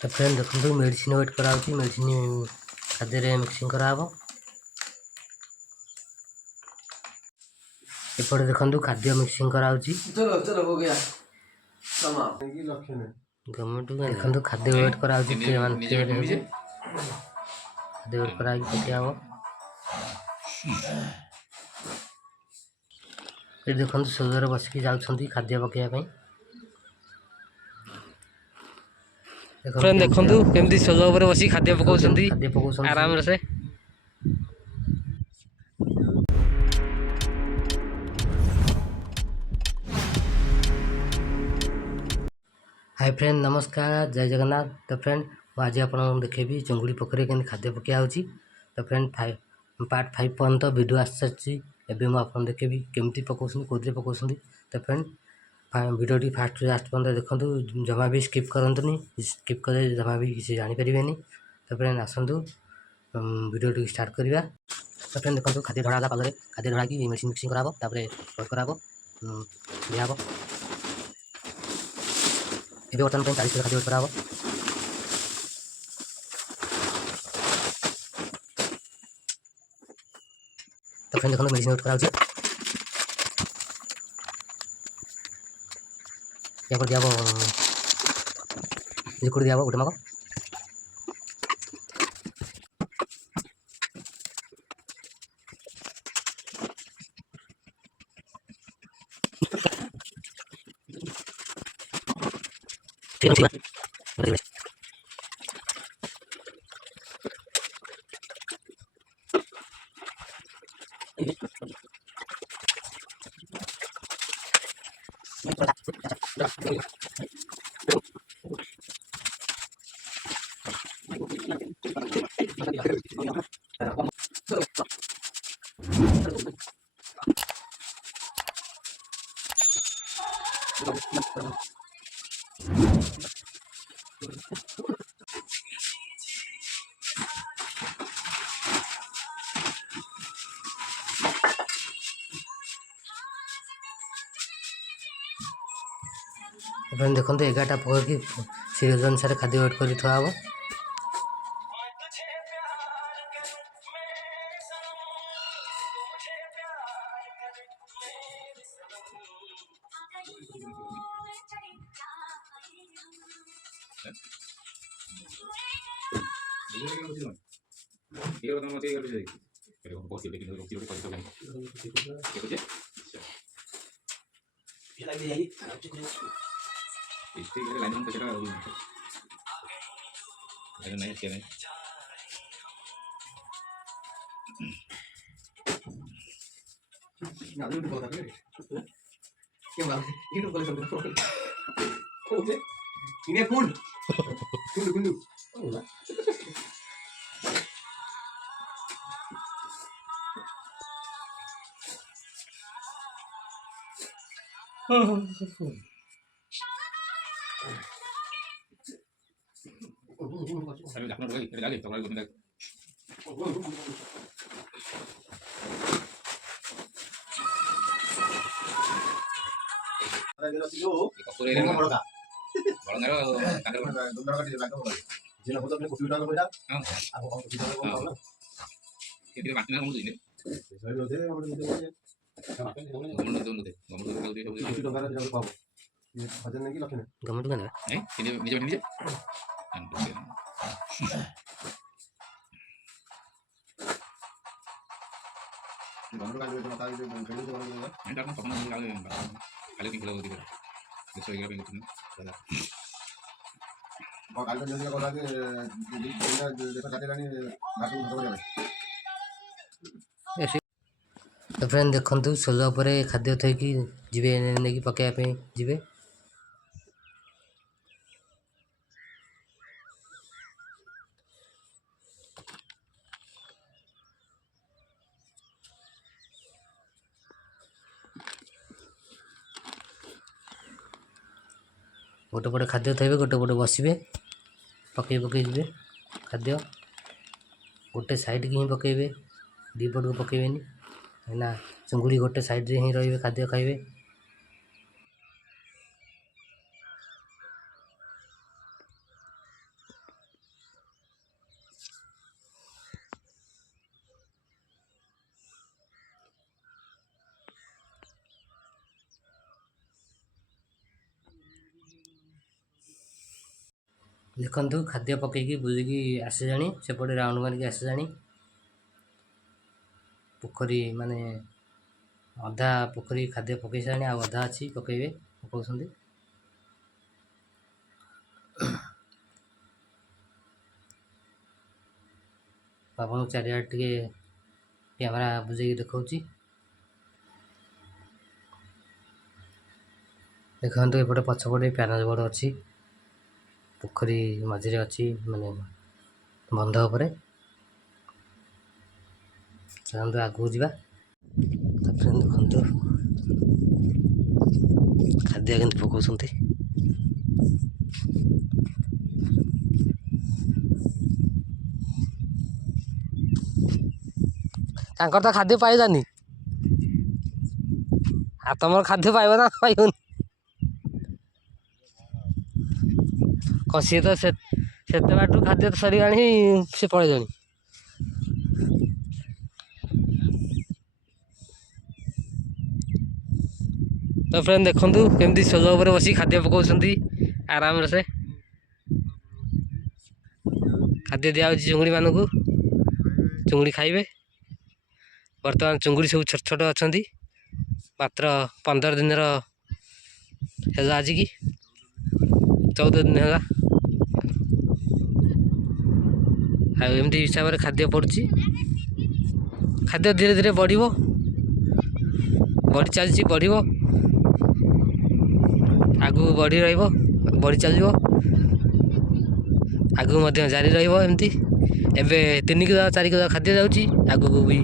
तो फ्रेंड देखो medicine wait करा मेडिसिन खाद्य मिक्सिंग कराव। एपटे देखो खाद्य मिक्सिंग करा गवर्नमेंट देखो खाद्य वेट करा खाद्य वेट करा पकड़ ये देखो सोलर बसिक जाऊँगी खाद्य पकड़ापी। फ्रेंड देखो केमती सोल उपर बस खाद्य पकाउछन् आराम से। हाय फ्रेंड नमस्कार जय जगन्नाथ। तो फ्रेंड आज आप देखेबी चुंगुड़ी पोखरी के खाद्य पकड़ा होची। तो फ्रेंड पार्ट 5 पर्यंत वीडियो आसी एवं मुझे देखेबी केमती पकाउछन् कौन पकाउछन्। तो फ्रेंड वीडियो फास्ट लास्ट पर्यंत देखो जमा भी स्किप करंतुनी स्किप करे जमा भी किसी जानीपर। तो फ्रेंड आसतु वीडियो स्टार्ट करवा। तो फ्रेंड देखो खाद्य ढड़ा पागे खाद्य ढड़ा कि मेडिसिन मिक्सिंग कराब कराब दिहब। ये बर्तमान 40 खाद्य कराब। तो फ्रेंड देखो मेडिसिन वेट कराऊँ या दिहब लिक्विड दिहब गोटे मग। ठीक है फ्रेंड देखो 11टा पकड़ सीरीज अनुसार खाद्य वेट कर थोड़ा हम। तो फ्रेंड देखु सोल उपर खाद्य थोकी जी नहीं पकड़ापी जी। गोटे पटे खाद्य थे गोटे पटे बसवे पकई पकई जी खाद्य गोटे साइड की ही पकड़े दी पट को पकड़ेनि ना चुंगुड़ी गोटे साइड रे ही रे खाद्य खाइबे। ଦେଖନ୍ତୁ ଖାଦ୍ୟ ପକେଇକି ବୁଲିକି ଆସିଲାଣି, ସେପଟେ ରାଉଣ୍ଡ ମାରିକି ଆସିଲାଣି। ପୋଖରୀ ମାନେ ଅଧା ପୋଖରୀ ଖାଦ୍ୟ ପକେଇ ସାରିଲାଣି, ଆଉ ଅଧା ଅଛି ପକେଇବେ, ପକାଉଛନ୍ତି। ଆପଣଙ୍କୁ ଚାରିଆଡ଼େ ଟିକେ କ୍ୟାମେରା ବୁଝେଇକି ଦେଖାଉଛି। ଦେଖନ୍ତୁ ଏପଟେ ପଛପଟେ ପ୍ୟାନେଲ ବୋର୍ଡ଼ ଅଛି, ପୋଖରୀ ମଝିରେ ଅଛି, ମାନେ ବନ୍ଧ ଉପରେ। ଚାଲନ୍ତୁ ଆଗକୁ ଯିବା। ତାପରେ ଦେଖନ୍ତୁ ଖାଦ୍ୟ କେମିତି ପକାଉଛନ୍ତି। ତାଙ୍କର ତ ଖାଦ୍ୟ ପାଇଲାନି, ଆଉ ତମର ଖାଦ୍ୟ ପାଇବ ନା ପାଇବନି? ସିଏ ତ ସେତେ ବାଟରୁ ଖାଦ୍ୟ ସରିଲାଣି, ସେ ପଳେଇଲେଣି। ତ ଫ୍ରେଣ୍ଡ ଦେଖନ୍ତୁ କେମିତି ସୋଲ ଉପରେ ବସି ଖାଦ୍ୟ ପକାଉଛନ୍ତି ଆରାମରେ। ସେ ଖାଦ୍ୟ ଦିଆହେଉଛି ଚୁଙ୍ଗୁଡ଼ି ମାନଙ୍କୁ, ଚୁଙ୍ଗୁଡ଼ି ଖାଇବେ। ବର୍ତ୍ତମାନ ଚୁଙ୍ଗୁଡ଼ି ସବୁ ଛୋଟ ଛୋଟ ଅଛନ୍ତି, ମାତ୍ର 15 ଦିନର ହେଲା, ଆଜିକି 14 ଦିନ ହେଲା। ଆଉ ଏମିତି ହିସାବରେ ଖାଦ୍ୟ ପଡ଼ୁଛି, ଖାଦ୍ୟ ଧୀରେ ଧୀରେ ବଢ଼ିବ, ବଢ଼ି ଚାଲିଛି, ବଢ଼ିବ, ଆଗକୁ ବଢ଼ି ରହିବ, ବଢ଼ି ଚାଲିବ, ଆଗକୁ ମଧ୍ୟ ଜାରି ରହିବ ଏମିତି। ଏବେ 3 କିଲୋ 4 କିଲୋ ଖାଦ୍ୟ ଯାଉଛି, ଆଗକୁ ବି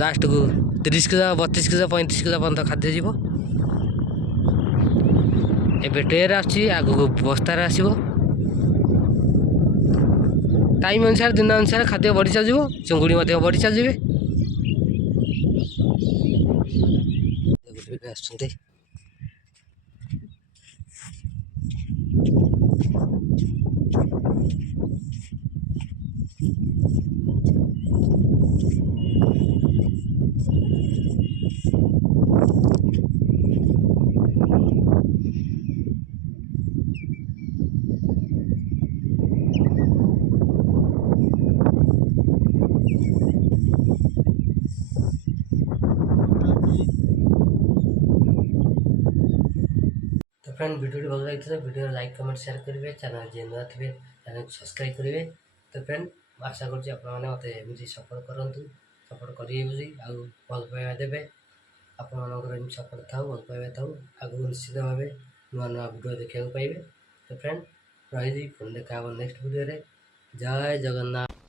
ଲାଷ୍ଟକୁ 30 କିଲୋ 32 କିଲୋ 35 କିଲୋ ପର୍ଯ୍ୟନ୍ତ ଖାଦ୍ୟ ଯିବ। ଏବେ ଟ୍ରେରେ ଆସୁଛି, ଆଗକୁ ବସ୍ତାରେ ଆସିବ। ଟାଇମ୍ ଅନୁସାରେ, ଦିନ ଅନୁସାରେ ଖାଦ୍ୟ ବଢ଼ି ଚାଲିଯିବ, ଚୁଙ୍ଗୁଡ଼ି ମଧ୍ୟ ବଢ଼ି ଚାଲିଯିବେ। ଆସୁଛନ୍ତି। तो फ्रेंड वीडियो भल लगी वीडियो लाइक कमेंट शेयर करेंगे, चैनल जी नुआ थे चैनल सब्सक्राइब करेंगे। तो फ्रेंड आशा करुँच मत सपोर्ट करूँ, सपोर्ट करेंगे आउ भल पाइबा देवे। आपंकर सपोर्ट था भल पाइबा था, आगू निश्चित भाव नुआ नुआ वीडियो देखा पाइबे। तो फ्रेंड रही पुणी देखा नेक्स्ट वीडियो। जय जगन्नाथ।